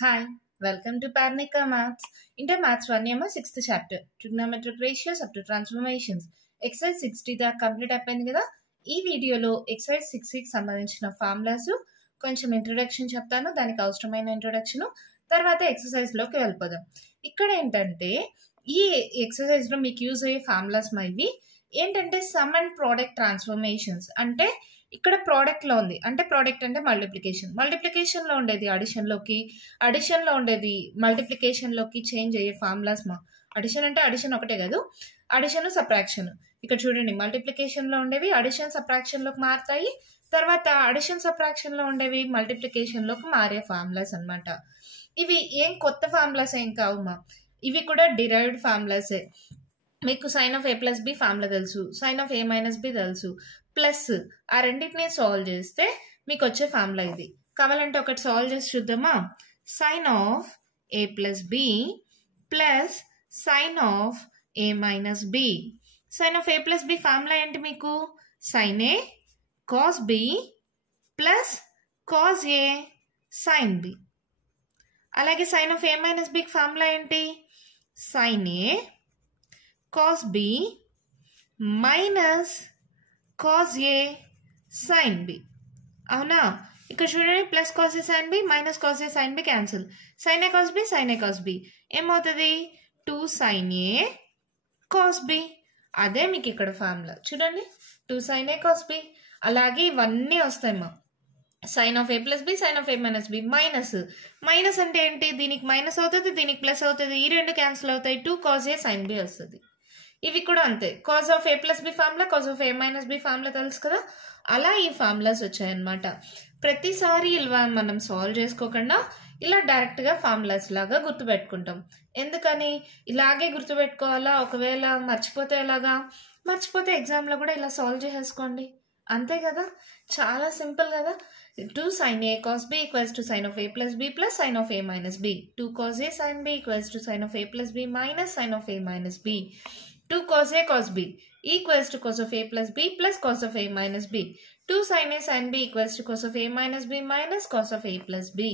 Hi, welcome to Parnika Maths. Inter Maths 1 6th chapter. Trigonometric ratios up to transformations. Exercise 60 దాకా complete అయిపోయింది కదా. ఈ వీడియోలో exercise 60కి సంబంధించిన ఫార్ములాస్ కొంచెం ఇంట్రొడక్షన్ చెప్తాను, దానికి అవసరమైన ఇంట్రొడక్షన్, తర్వాత ఎక్సర్సైజ్లోకి వెళ్ళిపోదాం. ఇక్కడ ఏంటంటే ఈ ఎక్సర్సైజ్లో మీకు యూజ్ అయ్యే ఫార్ములాస్ ఇవి ఏంటంటే సమ్ అండ్ ప్రోడక్ట్ ట్రాన్స్ఫర్మేషన్స్. అంటే ఇక్కడ ప్రోడక్ట్లో ఉంది, అంటే ప్రోడక్ట్ అంటే మల్టిప్లికేషన్లో ఉండేది అడిషన్లో ఉండేది మల్టిప్లికేషన్లోకి చేంజ్ అయ్యే ఫార్ములాస్ అడిషన్ అంటే అడిషన్ ఒకటే కాదు, అడిషన్ సబ్ట్రాక్షన్. ఇక్కడ చూడండి, మల్టిప్లికేషన్లో ఉండేవి అడిషన్ సబ్ట్రాక్షన్లోకి మారుతాయి, తర్వాత అడిషన్ సబ్ట్రాక్షన్లో ఉండేవి మల్టిప్లికేషన్లోకి మారే ఫార్ములాస్ అనమాట. ఇవి ఏం కొత్త ఫార్ములాస్ ఏం కావు ఇవి కూడా డిరైవ్డ్ ఫార్ములాసే. మీకు sine of A plus B formula తెలుసు, sine of A minus B తెలుసు, ప్లస్ ఆ రెండింటిని సాల్వ్ చేస్తే మీకు వచ్చే ఫార్ములా ఇది. కావాలంటే ఒకటి సాల్వ్ చేసి చూద్దామా. Sine of A plus B plus sine of A minus B. Sine of A plus B formula ఏంటి మీకు? Sine A cos B plus cos A sine B. అలాగే సైన్ ఆఫ్ ఏ మైనస్ బికి formula ఏంటి? Sine A cos B minus cos A sine B. అవునా? ఇక్కడ చూడండి, plus cos A sine B minus cos A sine B cancel. Sine A cos B ఏమవుతుంది? 2 sine A cos B. అదే మీకు ఇక్కడ formula చూడండి, 2 సైన్ ఏ కాస్ బి. అలాగే ఇవన్నీ వస్తాయమ్మా. Sine of A plus B, sine of A minus B. Minus అంటే ఏంటి? దీనికి మైనస్ అవుతుంది, దీనికి ప్లస్ అవుతుంది, ఈ రెండు క్యాన్సిల్ అవుతాయి, 2 కాస్ ఏ సైన్ బి వస్తుంది. ఇవి కూడా అంతే. Cos of A plus B formula, cos of A minus B formula తెలుసు కదా, అలా ఈ ఫార్ములాస్ వచ్చాయన్నమాట. ప్రతిసారి ఇలా మనం సాల్వ్ చేసుకోకుండా ఇలా డైరెక్ట్గా ఫార్ములాస్ లాగా గుర్తుపెట్టుకుంటాం. ఎందుకని ఇలాగే గుర్తుపెట్టుకోవాలా? ఒకవేళ మర్చిపోతే ఎలాగా? మర్చిపోతే ఎగ్జామ్లో కూడా ఇలా సాల్వ్ చేసేసుకోండి, అంతే కదా. చాలా సింపుల్ కదా. 2 sin a cos b equals to sin of a plus b plus sin of a minus b. 2 cos a sin b equals to sin of a plus b minus sin of a minus b. 2 cos a cos b equals to cos of a plus b plus cos of a minus b. 2 sin a sin b equals to cos of a minus b minus cos of a plus b.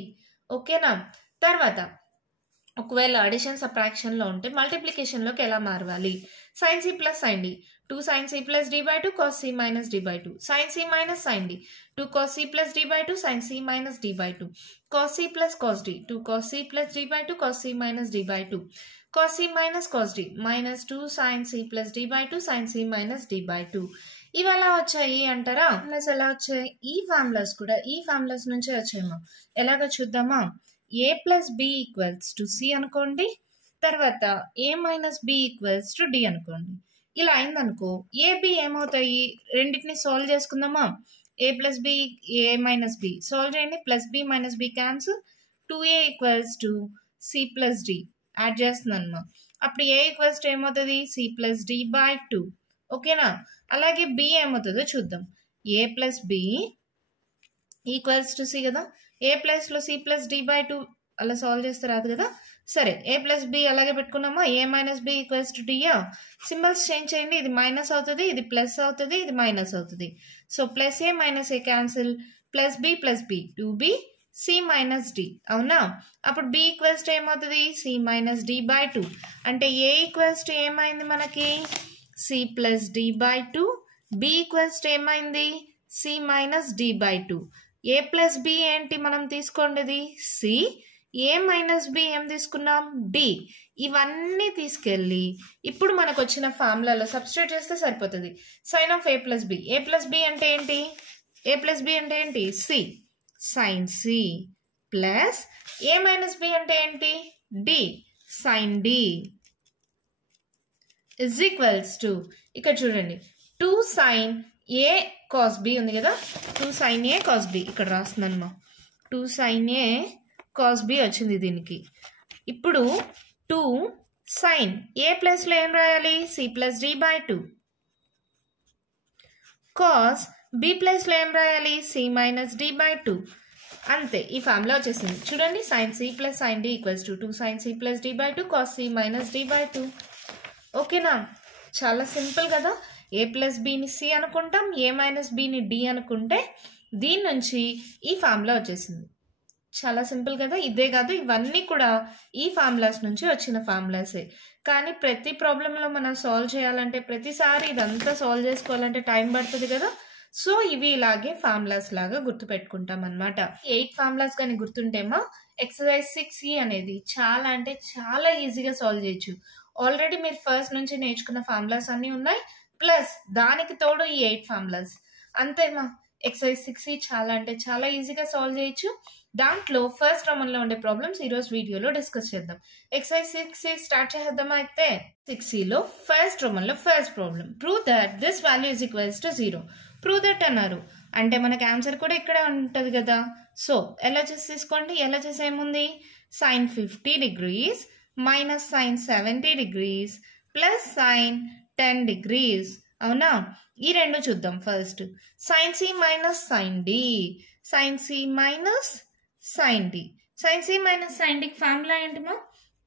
ఓకేనా? తర్వాత ఒకవేళ addition సబ్ట్రాక్షన్లో ఉంటే మల్టిప్లికేషన్లోకి ఎలా మారవాలి? sin c plus sin d. 2 sin c plus d by 2 cos c minus d by 2. sin c minus sin d. 2 cos c plus d by 2 sin c minus d by 2. cos c plus cos d. 2 cos c plus d by 2 cos c minus d by 2. cos c minus cos d minus 2 sin c plus d by 2 sin c minus d by 2. ఇవి ఎలా వచ్చాయి అంటారా? Plus ఎలా వచ్చాయి? ఈ formulas కూడా ఈ formulas నుంచే వచ్చాయేమో. ఎలాగో చూద్దామా. A plus B equals to C అనుకోండి, తర్వాత A minus B equals to D అనుకోండి. ఇలా అయిందనుకో, ఏబి ఏమవుతాయి? రెండింటిని సాల్వ్ చేసుకుందామా. A plus B A minus B solve చేయండి, plus B minus B cancel, 2a equals to C plus D add చేస్తున్నాను. అప్పుడు ఏ ఈక్వల్స్ టు ఏమవుతుంది? C plus D by 2. ఓకేనా? అలాగే బి ఏమవుతుందో చూద్దాం. A plus B equals to C కదా, ఏ ప్లస్లో సి ప్లస్ డి బై 2 అలా సాల్వ్ చేస్తే రాదు కదా. సరే, ఏ ప్లస్ బి అలాగే పెట్టుకున్నామా. A minus B equals to డియా. సింబల్స్ చేంజ్ చేయండి, ఇది మైనస్ అవుతుంది, ఇది ప్లస్ అవుతుంది, ఇది మైనస్ అవుతుంది. So plus A minus A cancel, plus B 2b C minus D. అవునా? అప్పుడు బి ఈక్వల్స్ టు ఏమవుతుంది? C minus D by 2. అంటే ఏ ఈక్వల్స్ టు ఏమైంది మనకి? C plus D by 2. B equals to ఏమైంది? C minus D by 2. A plus B ఏంటి మనం తీసుకోండి? సి. ఏ మైనస్ బి ఏం తీసుకున్నాం? డి. ఇవన్నీ తీసుకెళ్ళి ఇప్పుడు మనకు వచ్చిన ఫార్ములాలో సబ్స్టిట్యూట్ చేస్తే సరిపోతుంది. Sine of A plus B. A plus B అంటే ఏంటి? ఏ ప్లస్ బి అంటే ఏంటి? C. Sine C plus A minus B అంటే ఏంటి? D. Sine D is equals to, ఇక్కడ చూడండి, 2 సైన్ ఏ కాస్ బి ఉంది కదా, 2 సైన్ ఏ కాస్ బి ఇక్కడ రాస్తున్నాను. 2 సైన్ ఏ కాస్ బి వచ్చింది దీనికి. ఇప్పుడు 2 సైన్ ఏ ప్లస్లో ఏం రాయాలి? C plus D by 2. Cos B ప్లస్లో ఏం రాయాలి? C minus D by 2. అంతే, ఈ ఫార్ములా వచ్చేసింది. చూడండి, sine C plus sine D equals to 2 sine C plus D by 2 cos C minus D by 2. ఓకేనా? చాలా సింపుల్ కదా. ఏ ప్లస్ బిని సి అనుకుంటాం, ఏ మైనస్ బిని డి అనుకుంటే దీని నుంచి ఈ ఫార్ములా వచ్చేసింది. చాలా సింపుల్ కదా. ఇదే కాదు, ఇవన్నీ కూడా ఈ ఫార్ములాస్ నుంచి వచ్చిన ఫార్ములాసే. కానీ ప్రతి ప్రాబ్లంలో మనం సాల్వ్ చేయాలంటే, ప్రతిసారి ఇదంతా సాల్వ్ చేసుకోవాలంటే టైం పడుతుంది కదా. సో ఇవి ఇలాగే ఫార్ములాస్ లాగా గుర్తుపెట్టుకుంటాం అనమాట. 8 ఫార్ములాస్ కానీ గుర్తుంటేమో ఎక్సర్సైజ్ 6E అనేది చాలా అంటే చాలా ఈజీగా సాల్వ్ చేయొచ్చు. ఆల్రెడీ మీరు ఫస్ట్ నుంచి నేర్చుకున్న ఫార్ములాస్ అన్నీ ఉన్నాయి, ప్లస్ దానికి తోడు ఈ 8 ఫార్ములాస్. అంతేమా, ఎక్సర్సైజ్ 6E చాలా అంటే చాలా ఈజీగా సాల్వ్ చేయొచ్చు. దాంట్లో ఫస్ట్ రోమన్లో ఉండే ప్రాబ్లమ్స్ ఈరోజు వీడియోలో డిస్కస్ చేద్దాం. ఎక్సర్సైజ్ 6E స్టార్ట్ చేద్దామా అయితే. 6Eలో ఫస్ట్ రోమన్లో first problem, prove that this value is equals to 0. Prove that అన్నారు అంటే మనకి ఆన్సర్ కూడా ఇక్కడే ఉంటుంది కదా. సో ఎలా చేసి తీసుకోండి, ఎలా చేసి ఏముంది, sin 50 degrees minus sin 70 degrees plus sin 10 degrees. అవునా, ఈ రెండు చూద్దాం. First sin c minus sin d, sin c minus sin d. sin c minus sin d formula ఏంటమ్మా,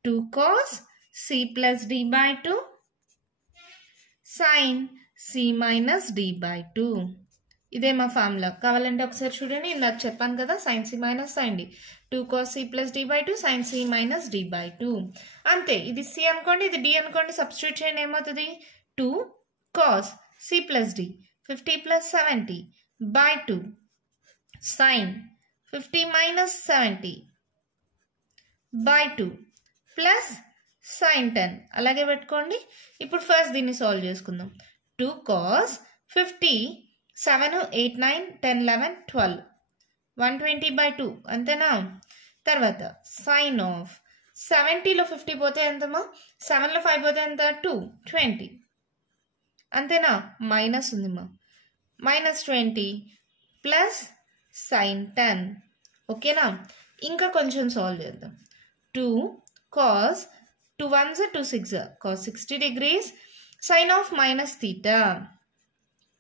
2 cos c plus d by 2 sin c minus d by 2. ఇదే మా formula. కావాలంటే ఒకసారి చూడండి, ఇందాక చెప్పాను కదా, sin c minus sin d, 2 cos c plus d by 2 sin c minus d by 2. అంతే, ఇది c అనుకోండి, ఇది d అనుకోండి, సబ్స్టిట్యూట్ చేయండి, ఏమవుతుంది, 2 cos c plus d 50 plus 70 by 2 sin 50 minus 70 by 2 plus sin 10 అలాగే పెట్టుకోండి. ఇప్పుడు ఫస్ట్ దీన్ని సాల్వ్ చేసుకుందాం. 2 cos 50 7 8 9 10 11 12 120 బై 2 అంతేనా. తర్వాత సైన్ ఆఫ్ 70లో 50 పోతే ఎంతమా, 7లో 5 పోతే ఎంత, 2 20 అంతేనా. మైనస్ ఉందిమా, మైనస్ 20 ప్లస్ sin 10. ఓకేనా, ఇంకా కొంచెం సాల్వ్ చేద్దాం. 2 cos 2 1s 2 6 cos 60 degrees sin of minus theta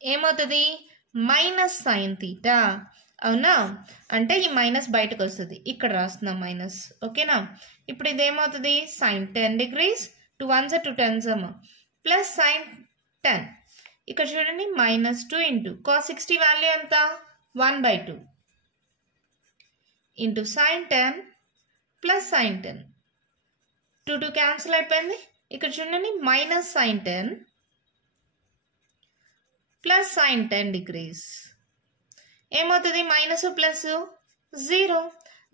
ఏమవుతుంది, మైనస్ sin తీటా. అవునా, అంటే ఈ మైనస్ బయటకు వస్తుంది, ఇక్కడ రాస్తున్నాం మైనస్. ఓకేనా, ఇప్పుడు ఇదేమవుతుంది, sin 10 degrees 2 1s 2 10s plus sin 10. ఇక్కడ చూడండి, మైనస్ 2 ఇంటూ cos 60 వాల్యూ ఎంత, 1 by 2 into sin 10 plus sin 10. 2 2 cancel అయిపోయింది. ఇక్కడ చూడండి, minus sin 10 plus sin 10 degrees ఏమవుతుంది, minus plus 0,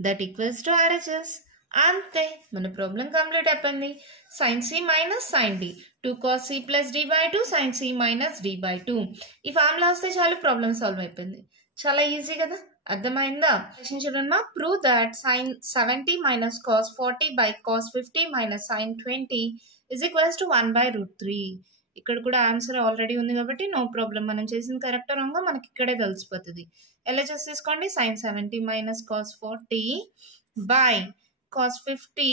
that equals to RHS. అంతే, మన ప్రాబ్లం కంప్లీట్ అయిపోయింది. sin c minus sin d, 2 cos c plus d by 2 sin c minus d by 2. ఈ formula వస్తే చాలు, ప్రాబ్లం సాల్వ్ అయిపోయింది. చాలా easy కదా, అర్థమైందా. చూడమ్మా, prove that sin 70 minus cos 40 by cos 50 minus sin 20 is equals to 1 by √3. ఇక్కడ కూడా ఆన్సర్ ఆల్రెడీ ఉంది కాబట్టి నో ప్రాబ్లం, మనం చేసింది కరెక్ట్ రాంగ్ మనకి ఇక్కడే తెలిసిపోతుంది. ఎలా చేసి తీసుకోండి, sin 70 minus cos 40 by cos 50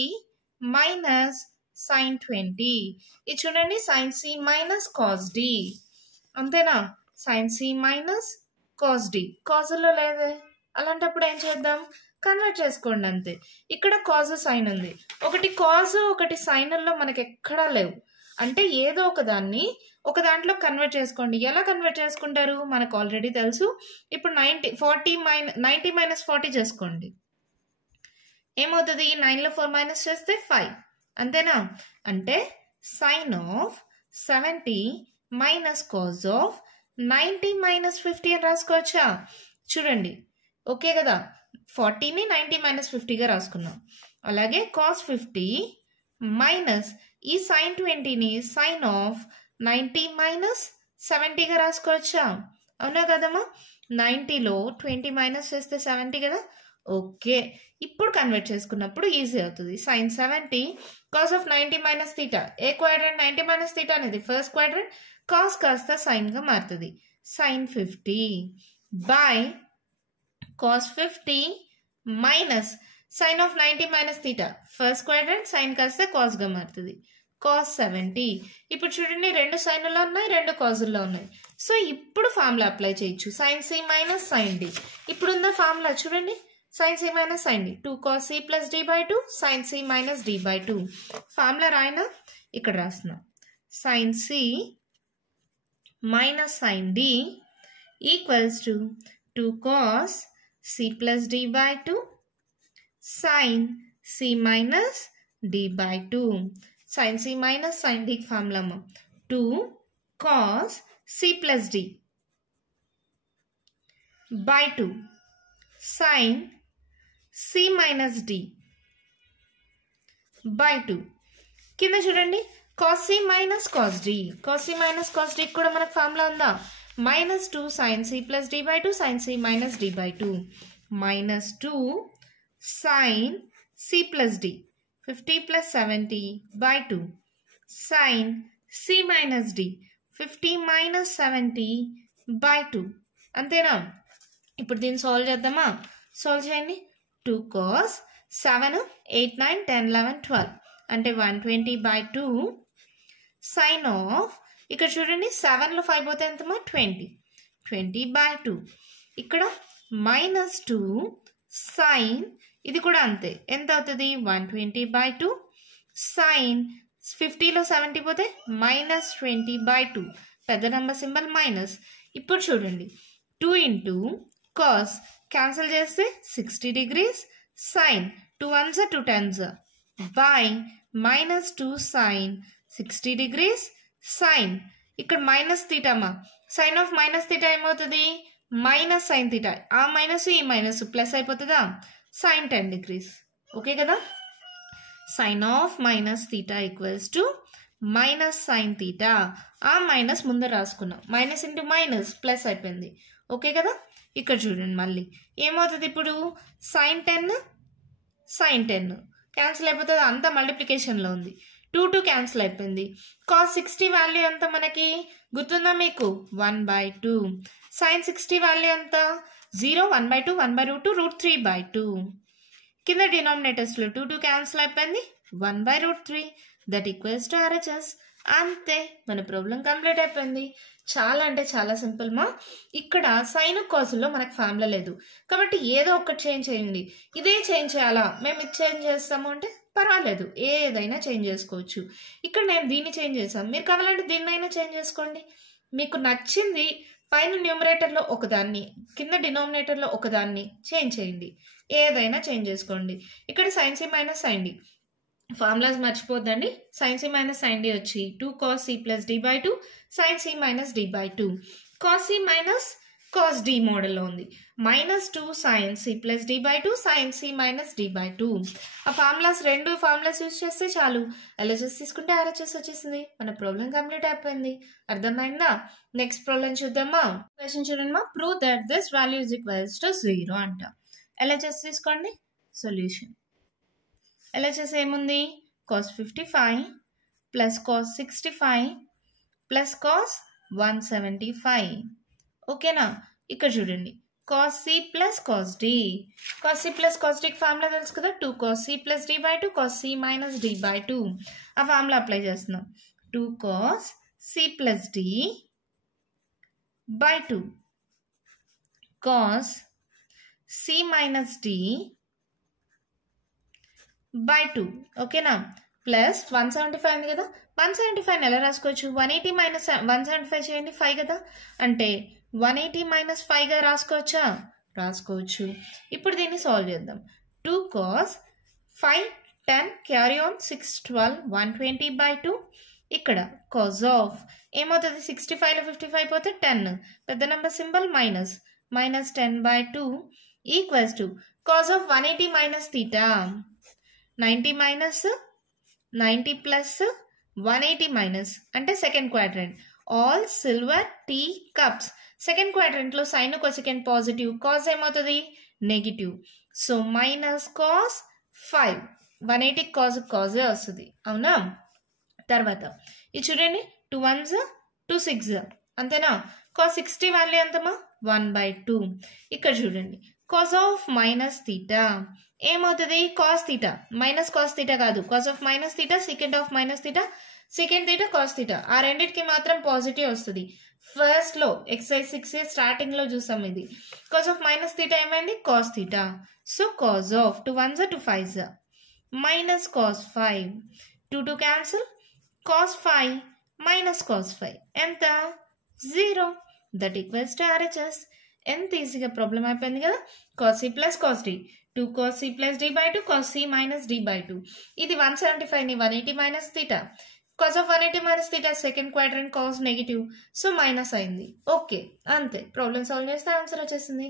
minus sin 20. ఇది చూడండి, sin c minus cos d అంతేనా, sin c minus cos d. కాజుల్లో లేదే, అలాంటప్పుడు ఏం చేద్దాం, కన్వర్ట్ చేసుకోండి అంతే. ఇక్కడ కాజ్ సైన్ ఉంది, ఒకటి కాజ్ ఒకటి సైన్లో మనకి ఎక్కడా లేవు, అంటే ఏదో ఒక దాంట్లో కన్వర్ట్ చేసుకోండి. ఎలా కన్వర్ట్ చేసుకుంటారు మనకు ఆల్రెడీ తెలుసు. ఇప్పుడు 90 మైనస్ 40 చేసుకోండి, ఏమవుతుంది, 9లో 4 మైనస్ చేస్తే 5 అంతేనా. అంటే sine of 70 minus cos of 90 minus 50 అని రాసుకోవచ్చా. చూడండి, ఓకే కదా, 40ని 90 మైనస్ 50గా రాసుకున్నాం. అలాగే cos 50 మైనస్ ఈ sin 20ని సైన్ ఆఫ్ 90 మైనస్ 70గా రాసుకోవచ్చా. అవునా కదమ్మా, 90లో 20 మైనస్ చేస్తే 70 కదా. ఓకే, ఇప్పుడు కన్వర్ట్ చేసుకున్నప్పుడు ఈజీ అవుతుంది. sin 70 cos of 90 minus theta, ఏ క్వాడ్రంట్ 90 మైనస్ తీటా అనేది ఫస్ట్ క్వాడ్రంట్, కాస్ కాస్త సైన్గా మారుతుంది, sin 50 by cos 50 minus sine of 90 minus theta, first quadrant, sine కాస్త కాస్గా మారుతుంది, cos 70. ఇప్పుడు చూడండి, రెండు సైన్లో ఉన్నాయి, రెండు కాజుల్లో ఉన్నాయి. సో ఇప్పుడు ఫార్ములా అప్లై చేయొచ్చు, sin c minus sin d. ఇప్పుడు ఉన్న ఫార్ములా చూడండి, sin c minus sin d, 2 cos c plus d by 2 sin c minus d by 2. Formula రాయినా, ఇక్కడ రాస్తున్నా, sin c minus sin d equals to 2 cos c plus d by 2 sin c minus d by 2. Sin c minus sin d formula 2 cos c plus d by 2 sin c minus d by 2. కింద చూడండి cos c minus cos d. cos c minus cos d కూడా మనకు formula ఉందా? minus 2 sin c plus d by 2 sin c minus d by 2 minus 2 sin c plus d 50 plus 70 by 2 sin c minus d 50 minus 70 by 2. అంతేనా? ఇప్పుడు దీన్ని solve చేద్దామా? Solve చేయండి. 2 cos 7 8 9 10 11 12 అంటే 120 by 2 sin of ఇక్కడ చూడండి 7లో 5 పోతే ఎంతమా 20 by 2 ఇక్కడ minus 2 sin ఇది కూడా అంతే ఎంత అవుతుంది 120 by 2 sin 50లో 70 పోతే minus 20 by 2 పెద్ద నెంబర్ సింబల్ మైనస్. ఇప్పుడు చూడండి 2 into cos క్యాన్సిల్ చేస్తే 60 degrees sin 2 ones 2 tens by minus 2 sin 60 degrees sin ఇక్కడ మైనస్ తీటామా సైన్ ఆఫ్ మైనస్ తీటా ఏమవుతుంది మైనస్ సైన్ తీటా ఆ మైనస్ ఈ మైనస్ ప్లస్ అయిపోతుందా sin 10 degrees. ఓకే కదా? Sine of minus theta equals to minus sine theta. ఆ minus ముందర రాసుకున్నాం మైనస్ ఇంటూ మైనస్ ప్లస్ అయిపోయింది. ఓకే కదా? ఇక్కడ చూడండి మళ్ళీ ఏమవుతుంది ఇప్పుడు sin 10 క్యాన్సిల్ అయిపోతుంది అంతా మల్టిప్లికేషన్లో ఉంది 2 క్యాన్సిల్ అయిపోయింది. cos 60 వాల్యూ ఎంత మనకి గుర్తుందా మీకు 1 by 2 sin 60 వాల్యూ ఎంత 0 1 by 2 1 by root 2 root 3 by 2 కింద డినామినేటర్స్లో 2 క్యాన్సిల్ అయిపోయింది 1 by root 3 that equals to RHS. అంతే మన ప్రాబ్లం కంప్లీట్ అయిపోయింది. చాలా అంటే చాలా సింపుల్ మా. ఇక్కడ సైన్ కాసుల్లో మనకు ఫార్ములా లేదు కాబట్టి ఏదో ఒకటి చేంజ్ చేయండి. ఇదే చేంజ్ చేయాలా మేము ఇది చేంజ్ చేస్తాము అంటే పర్వాలేదు ఏదైనా చేంజ్ చేసుకోవచ్చు. ఇక్కడ నేను దీన్ని చేంజ్ చేసాను మీరు కావాలంటే దీన్నైనా చేంజ్ చేసుకోండి. మీకు నచ్చింది పైన న్యూమరేటర్లో ఒకదాన్ని కింద డినామినేటర్లో ఒకదాన్ని చేంజ్ చేయండి. ఏదైనా చేంజ్ చేసుకోండి. ఇక్కడ sin c minus sin d ఫార్ములాస్ మర్చిపోద్దండి. sin c minus sin d వచ్చి 2 cos c plus d by 2 sin c minus d by 2 cos c minus cos d మోడల్లో ఉంది minus 2 sin c plus d by 2 sin c minus d by 2. ఆ formulas రెండు formulas use చేస్తే చాలు LHS తీసుకుంటే RHS వచ్చేసింది. మన problem complete అయిపోయింది. అర్థమైందా? నెక్స్ట్ ప్రాబ్లం చూద్దామా? క్వశ్చన్ చూడండి మా. Prove that this value is equals to 0 అంట. LHS తీసుకోండి. సొల్యూషన్ LHS ఏముంది cos 55 plus cos 65 plus cos 175. ఓకేనా? ఇక్కడ చూడండి cos c plus cos d. cos c plus cos d formula తెలుసు కదా 2 cos c plus d by 2 cos c minus d by 2. ఆ formula apply చేస్తున్నాం 2 cos c plus d by 2 cos c minus d by 2. ఓకేనా? Plus 175 ఉంది కదా 175 ఎలా రాసుకోవచ్చు 180 minus 175 చేయండి 5 కదా అంటే 180 మైనస్ 5గా రాసుకోవచ్చా? రాసుకోవచ్చు. ఇప్పుడు దీన్ని సాల్వ్ చేద్దాం 2 cos 5 10 క్యారీ ఆన్ 6 12 120 by 2 ఇక్కడ cos ఆఫ్ ఏమవుతుంది 65లో 55 పోతే 10 పెద్ద number symbol minus minus 10 by 2 equals to cos of 180 minus theta 90 minus 90 plus 180 minus అంటే second quadrant all silver tea cups. Second క్వాడ్రంట్లో సైన్ కొసెకండ్ పాజిటివ్ కాస్ ఏమవుతుంది negative. So minus cos 5 180 కాజే వస్తుంది అవునా? తర్వాత ఇది చూడండి 2 1s 2 6 అంతేనా? cos 60 వాల్యూ ఎంతమా 1 by 2. ఇక్కడ చూడండి cos ఆఫ్ మైనస్ తీటా ఏమవుతుంది cos theta minus cos theta కాదు cos of minus theta second of minus theta second theta cos theta ఆ రెండింటికి మాత్రం పాజిటివ్ వస్తుంది. ఫస్ట్ లో ఎక్సర్సైజ్ 6 స్టార్టింగ్ లో చూసాం ఇది cos ఆఫ్ మైనస్ తీటా ఏమైంది cos theta. So cos of 2 1s 2 5s minus cos 5 2 cancel cos 5 minus cos 5 ఎంత 0 దట్ ఈక్వల్స్ టు RHS. ఎంత ఈజీగా ప్రాబ్లం అయిపోయింది కదా. cos c plus cos d 2 cos c plus d by 2 cos c minus d by 2. ఇది 175 ని 180 minus theta. Cos of 180 minus theta second quadrant cos negative. So minus అయింది. Okay, అంతే. Problem solve చేస్తే answer వచ్చేసింది.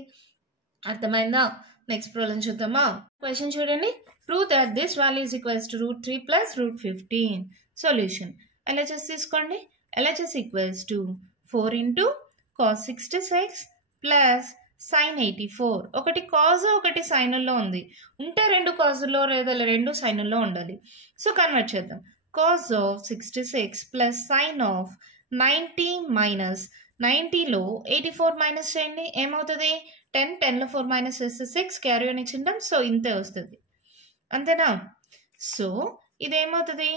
అర్థమైందా? Next problem చూద్దామా? Question చూడండి. Prove that this value is equals to √3 plus √15. Solution LHS తీసుకోండి. LHS equals to 4 into cos 66 plus sin 84. ఒకటి cause ఒకటి సైనుల్లో ఉంది. ఉంటే రెండు కాజుల్లో లేదా రెండు సైనుల్లో ఉండాలి. సో కన్వర్ట్ చేద్దాం. cos of 66 plus sin of 90 minus 90లో 84 మైనస్ చేయండి. ఏమవుతుంది? 10 10లో 4 మైనస్ చేస్తే 6 క్యారీ అని ఇచ్చింటాం. సో ఇంతే వస్తుంది. అంతేనా? సో ఇదేమవుతుంది?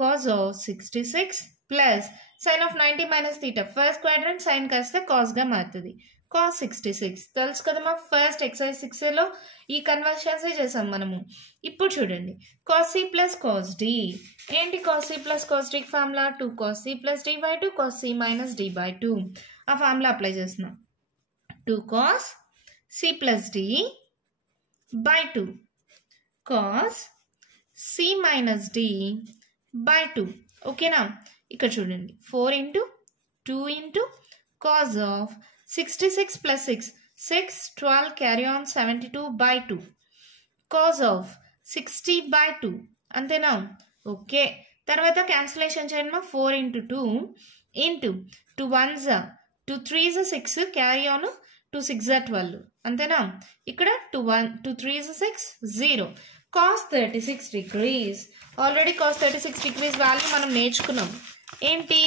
cos of 66 plus sin of 90 minus theta. First quadrant sine కాస్తే కాస్గా మారుతుంది. cos 66 తెలుసు కదా మా ఫస్ట్ ఎక్సర్సైజ్ 6లో ఈ కన్వర్షన్స్ చేసాం మనము. ఇప్పుడు చూడండి, cos c plus cos d. ఏంటి cos c plus cos d formula? 2 cos c plus d by 2 cos c minus d by 2. ఆ ఫార్ములా అప్లై చేస్తున్నాం. 2 cos c plus d by 2 cos c minus d by 2. ఓకేనా? ఇక్కడ చూడండి, 4 into 2 into cos of 66 plus 6, 6, 12, carry on 72 by 2. Cos of 60 by 2. అంతేనా? Okay. తర్వాత cancellation చేయండి. 4 into 2 into 2 1s 2 3s 6, carry on 2 6 12. అంతేనా? ఇక్కడ 2 3s 6 0. cos 36 degrees. Already cos 36 degrees value మనం నేర్చుకున్నాం. ఏంటి?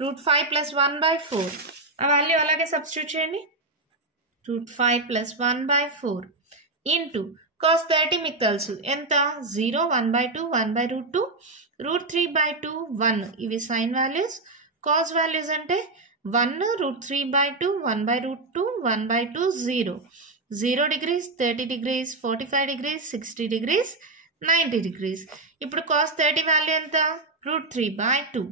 √5 plus 1 by 4. ఆ వాల్యూ అలాగే సబ్స్టిట్యూట్ చేయండి. √5 plus 1 by 4 ఇంటూ cos 30 మీకు తెలుసు ఎంత? 0 1 by 2 1 by √2 √3 by 2 1. ఇవి సైన్ వాల్యూస్. కాస్ వాల్యూస్ అంటే 1 √3 by 2 1 by √2 1 by 2 0. 0 degrees 30 degrees 45 degrees 60 degrees 90 degrees. ఇప్పుడు cos 30 వాల్యూ ఎంత? √3 by 2.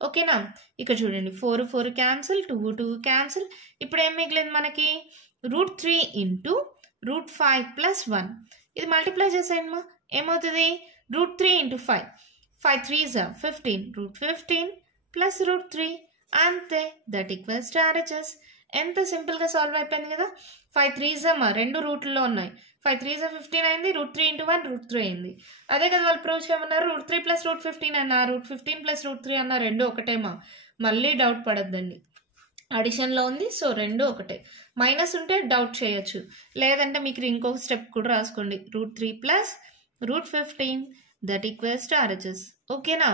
ఓకేనా? ఇక్కడ చూడండి, 4 4 క్యాన్సిల్, 2 2 క్యాన్సిల్. ఇప్పుడు ఏం మిగిలింది మనకి? √3 ఇంటూ √5 ప్లస్ 1. ఇది మల్టిప్లై చేసేయండి మా. ఏమవుతుంది? √3 ఇంటూ 5 5 3s 15 √15 ప్లస్ √3. అంతే. That equals to RHS. ఎంత సింపుల్గా సాల్వ్ అయిపోయింది కదా. 5 3s రెండు రూట్లో ఉన్నాయి. 5 3s 15 అయింది. √3 ఇంటూ 1 √3 అయింది. అదే కదా వాళ్ళు ప్రూవ్ చేయమన్నారు. √3 ప్లస్ √15 అన్నా, √15 ప్లస్ √3 అన్నా రెండు ఒకటేమా. మళ్ళీ డౌట్ పడద్దండి. అడిషన్లో ఉంది, సో రెండు ఒకటే. మైనస్ ఉంటే డౌట్ చేయొచ్చు. లేదంటే మీకు ఇంకొక స్టెప్ కూడా రాసుకోండి. √3 plus √15 that equals to RHS. ఓకేనా?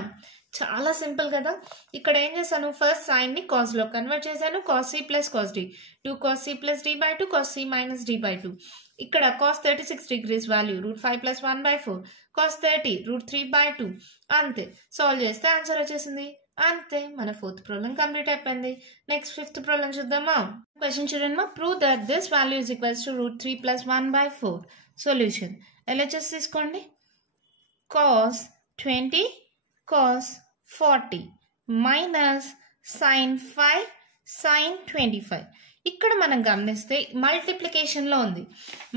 చాలా సింపుల్ కదా. ఇక్కడ ఏం చేశాను? ఫస్ట్ సైన్ని కాస్లో కన్వర్ట్ చేశాను. cos c plus cos d 2 cos c plus d by 2 cos c minus d by 2. ఇక్కడ cos 36 degrees value √5 plus 1 by 4 cos 30 √3 by 2. అంతే. సాల్వ్ చేస్తే ఆన్సర్ వచ్చేసింది. అంతే. మన ఫోర్త్ ప్రాబ్లం కంప్లీట్ అయిపోయింది. నెక్స్ట్ ఫిఫ్త్ ప్రాబ్లం చూద్దామా? Question చూడండి మా. Prove that this value is equals to √3 plus 1 by 4. Solution LHS తీసుకోండి. cos 20 cos 40 minus sin 5 sin 25. ఇక్కడ మనం గమనిస్తే మల్టిప్లికేషన్లో ఉంది.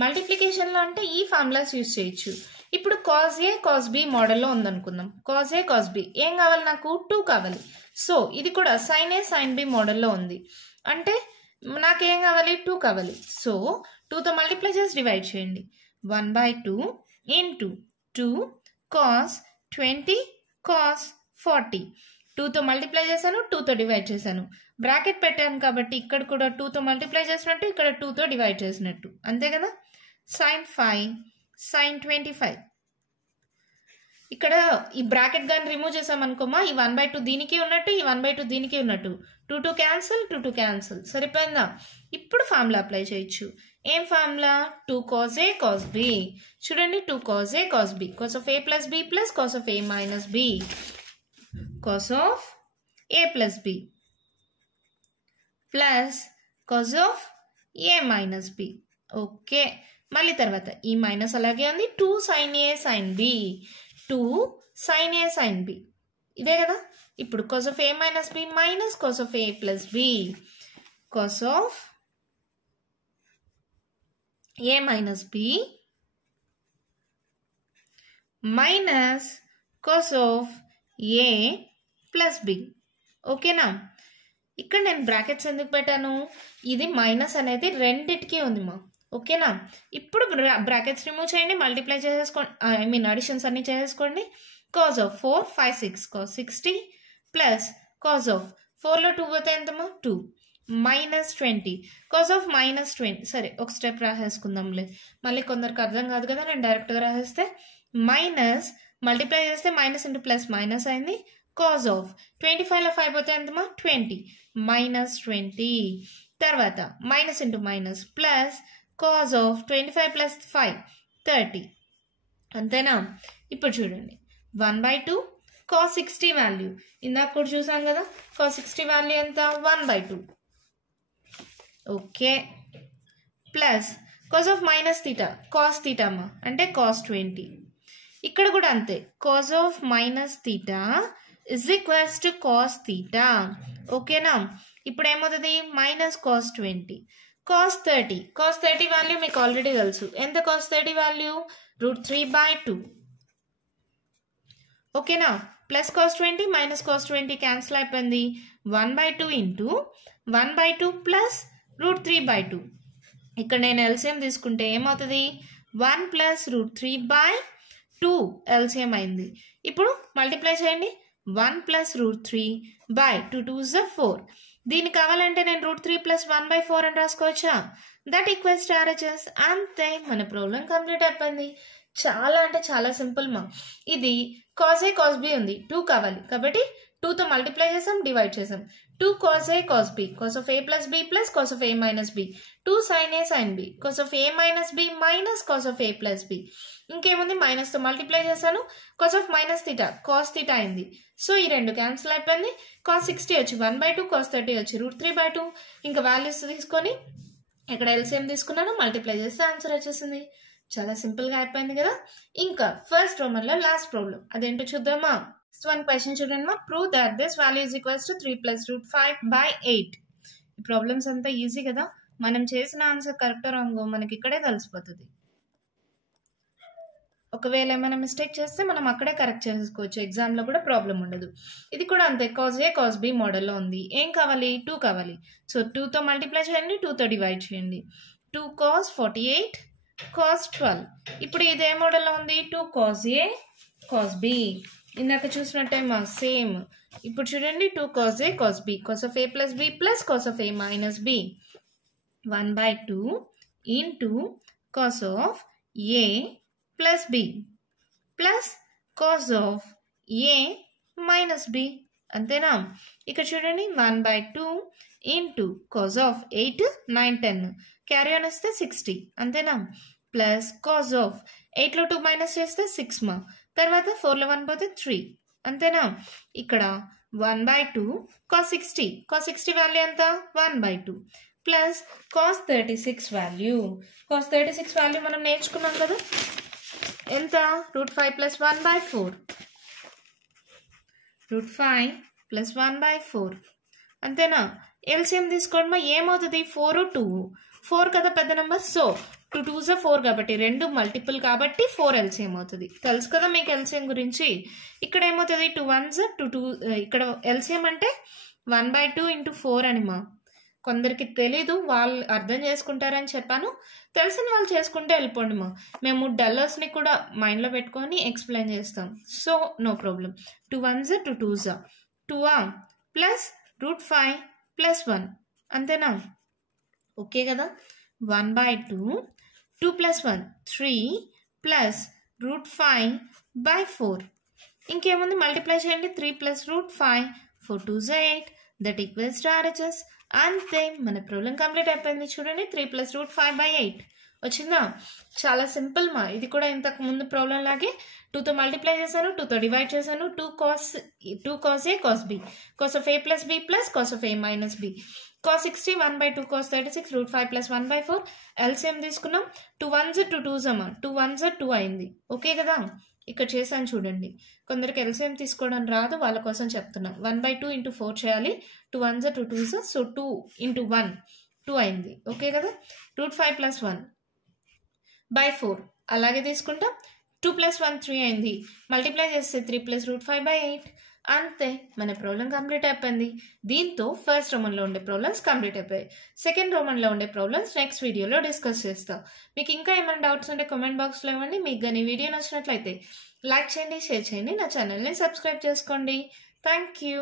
మల్టిప్లికేషన్లో అంటే ఈ ఫార్ములాస్ యూజ్ చేయొచ్చు. ఇప్పుడు cos A cos B మోడల్లో ఉందనుకుందాం. cos A cos B ఏం కావాలి? నాకు 2 కావాలి. సో ఇది కూడా sin A sin B మోడల్లో ఉంది. అంటే నాకేం కావాలి? 2 కావాలి. సో 2తో మల్టిప్లై చేసి డివైడ్ చేయండి. 1 by 2 ఇంటూ 2 cos 20 cos 40. 2తో మల్టిప్లై చేశాను, 2తో డివైడ్ చేశాను. బ్రాకెట్ పెట్టాను కాబట్టి ఇక్కడ కూడా 2తో మల్టిప్లై చేసినట్టు, ఇక్కడ 2తో డివైడ్ చేసినట్టు. అంతే కదా. sin 5 sin 25. ఇక్కడ ఈ బ్రాకెట్ కానీ రిమూవ్ చేసామనుకోమా, ఈ 1 by 2 దీనికి ఉన్నట్టు, ఈ 1 by 2 దీనికి ఉన్నట్టు. 2 2 క్యాన్సిల్, 2 2 క్యాన్సిల్. సరిపోయిందా? ఇప్పుడు ఫార్ములా అప్లై చేయొచ్చు. ఏం formula? 2 cos A cos B. చూడండి, 2 cos A cos B cos of A plus B plus cos of A minus B cos of A plus B plus cos of A minus B. Okay. మళ్ళీ తర్వాత ఈ minus అలాగే ఉంది. 2 sin A sin B 2 sin A sin B. ఇదే కదా. ఇప్పుడు cos of A minus B minus cos of A plus B cos of A minus B minus cos of A plus B. ఓకేనా? ఇక్కడ నేను brackets ఎందుకు పెట్టాను? ఇది minus అనేది రెండిటికి ఉంది మా. ఓకేనా? ఇప్పుడు బ్రాకెట్స్ రిమూవ్ చేయండి, మల్టిప్లై చేసేసుకోండి, ఐ మీన్ అడిషన్స్ అన్ని చేసేసుకోండి. Cos of 4 5 6 cos 60 plus cos of 4లో 2 పోతే ఎంతమా 2 మైనస్ 20 కాస్ ఆఫ్ మైనస్ 20. సరే ఒక స్టెప్ రాసేసుకుందాంలే, మళ్ళీ కొందరికి అర్థం కాదు కదా, నేను డైరెక్ట్గా రాసేస్తే మైనస్ మల్టిప్లై చేస్తే మైనస్ ఇంటూ ప్లస్ మైనస్ అయింది. కాస్ ఆఫ్ 25లో 5 పోతే ఎంతమా 20 మైనస్ 20. తర్వాత minus into minus plus cos of 25 plus 5 30. అంతేనా? ఇప్పుడు చూడండి 1/2 కాస్ 60 వాల్యూ ఇందాక కూడా చూసాం కదా, కాస్ 60 వాల్యూ ఎంత 1/2. Okay, plus cos of minus theta cos theta అమ్మా అంటే కాస్ 20. ఇక్కడ కూడా అంతే, cos of minus theta is equals to cos theta. ఓకేనా? ఇప్పుడు ఏమవుతుంది minus cos 20 cos 30. Cos 30 value మీకు ఆల్రెడీ తెలుసు, ఎంత కాస్ 30 వాల్యూ √3/2. ఓకేనా? Plus cos 20 minus cos 20 cancel అయిపోయింది. 1/2 ఇంటూ 1/2 ప్లస్ √3/2. ఇక్కడ నేను ఎల్సిఎం తీసుకుంటే ఏమవుతుంది 1 ప్లస్ √3/2 ఎల్సిఎం అయింది. ఇప్పుడు మల్టిప్లై చేయండి, 1 ప్లస్ √3/2 2 is 4. దీన్ని కావాలంటే నేను √3 ప్లస్ 1/4 అని రాసుకోవచ్చా? That equals to RHS. అంతే, మన ప్రాబ్లం కంప్లీట్ అయిపోయింది. చాలా అంటే చాలా సింపుల్ మా. ఇది కాస్ ఏ కాస్ బి ఉంది, 2 కావాలి కాబట్టి 2తో మల్టిప్లై చేసాం, డివైడ్ చేసాం. 2 cos A cos B cos of A plus B plus cos of A minus B. 2 sine A sine B cos of A minus B minus cos of A plus B. ఇంకేముంది మైనస్తో multiply చేశాను, cos of minus theta cos theta అయింది. So ఈ రెండు cancel అయిపోయింది. Cos 60 వచ్చి 1/2 cos 30 వచ్చి √3/2. ఇంకా వాల్యూస్ తీసుకొని ఇక్కడ ఎల్సిఎం తీసుకున్నాను, మల్టిప్లై చేస్తే ఆన్సర్ వచ్చేసింది. చాలా సింపుల్గా అయిపోయింది కదా. ఇంకా ఫస్ట్ రోమన్లో లాస్ట్ ప్రాబ్లం అదేంటో చూద్దామా. ఫస్ట్ వన్ క్వశ్చన్ చూడండి మా. Prove that this value is equals to 3 plus √5/8. ఈ ప్రాబ్లమ్స్ అంతా ఈజీ కదా, మనం చేసిన ఆన్సర్ కరెక్ట్ రాంగో మనకి ఇక్కడే తెలిసిపోతుంది. ఒకవేళ ఏమైనా మిస్టేక్ చేస్తే మనం అక్కడే కరెక్ట్ చేసుకోవచ్చు, ఎగ్జామ్లో కూడా ప్రాబ్లం ఉండదు. ఇది కూడా అంతే, కాస్ ఏ కాస్ బి మోడల్లో ఉంది. ఏం కావాలి 2 కావాలి. సో 2తో మల్టిప్లై చేయండి, 2తో డివైడ్ చేయండి. 2 cos 48 cos 12. ఇప్పుడు ఇదే మోడల్లో ఉంది, 2 cos ఏ cos బి. ఇందాక చూసినట్టే మా సేమ్. ఇప్పుడు చూడండి 2 cos A cos B cos of A plus B plus cos of A minus B. 1/2 into cos of A plus B plus cos of A minus B. అంతేనా? ఇక్కడ చూడండి 1/2 into cos of 8 9 10 carry on వస్తే 60. అంతేనా? Plus cos of 8లో 2 minus చేస్తే 6 మా. తర్వాత 4లో 1 పోతే 3. అంతేనా? ఇక్కడ 1/2 కాస్ 60 కాస్ 60 వాల్యూ ఎంత 1/2 plus cos 36 value. Cos 36 value మనం నేర్చుకున్నాం కదా, ఎంత √5 ప్లస్ 1/4. √5 ప్లస్ 1/4. అంతేనా? ఎల్సిఎం తీసుకోవడం ఏమవుతుంది 4 2 4 కదా పెద్ద నెంబర్. సో 2 2s 4 కాబట్టి 2 మల్టిపుల్ కాబట్టి 4 ఎల్సిఎం అవుతుంది. తెలుసు కదా మీకు ఎల్సిఎం గురించి. ఇక్కడ ఏమవుతుంది 2 1s 2 2. ఇక్కడ ఎల్సిఎం అంటే 1/2 ఇంటూ 4 అని మా. కొందరికి తెలీదు, వాళ్ళు అర్థం చేసుకుంటారని చెప్పాను, తెలిసిన వాళ్ళు చేసుకుంటే వెళ్ళిపోండి మా. మేము డల్లర్స్ని కూడా మైండ్లో పెట్టుకొని ఎక్స్ప్లెయిన్ చేస్తాం. So no problem. 2 1s 2 2s 2 plus √5 plus 1. అంతేనా? ఓకే కదా. 1/2 2 ప్లస్ 1 3 ప్లస్ √5/4. ఇంకేముంది మల్టిప్లై చేయండి, 3 plus √5 4 2s 8 that equals to RHS. అంతే, మన ప్రాబ్లం కంప్లీట్ అయిపోయింది. చూడండి 3 ప్లస్ √5/8 వచ్చిందా. చాలా సింపుల్ మా. ఇది కూడా ఇంతకు ముందు ప్రాబ్లం లాగే 2తో మల్టిప్లై చేశాను, 2తో డివైడ్ చేశాను. 2 cos A cos B cos of A plus B plus cos of A minus B. cos 60 1/2 cos 36 √5 plus 1/4. LCM తీసుకున్నాం. 2 1s 2 2s అమ్మా. 2 1s 2 అయింది. ఓకే కదా. ఇక్కడ చేశాను చూడండి, కొందరికి ఎల్సిఎం తీసుకోవడం రాదు, వాళ్ళ కోసం చెప్తున్నా. 1/2 ఇంటూ 4 చేయాలి. 2 1s 2 2s సో 2 ఇంటూ 1 2 అయింది. ఓకే కదా. √5 ప్లస్ 1/4 అలాగే తీసుకుంటాం. 2 + 1 3 అయింది. మల్టిప్లై చేస్తే 3 + √5/8 అంతే. మన ప్రాబ్లం కంప్లీట్ అయిపోయింది. దీంతో ఫస్ట్ రోమన్లో ఉండే ప్రాబ్లమ్స్ కంప్లీట్ అయిపోయాయి. సెకండ్ రోమన్లో ఉండే ప్రాబ్లమ్స్ నెక్స్ట్ వీడియోలో డిస్కస్ చేస్తాం. మీకు ఇంకా ఏమైనా డౌట్స్ ఉంటే కామెంట్ బాక్స్లో ఇవ్వండి. మీకు కానీ వీడియో నచ్చినట్లయితే లైక్ చేయండి, షేర్ చేయండి, నా ఛానల్ని సబ్స్క్రైబ్ చేసుకోండి. Thank you.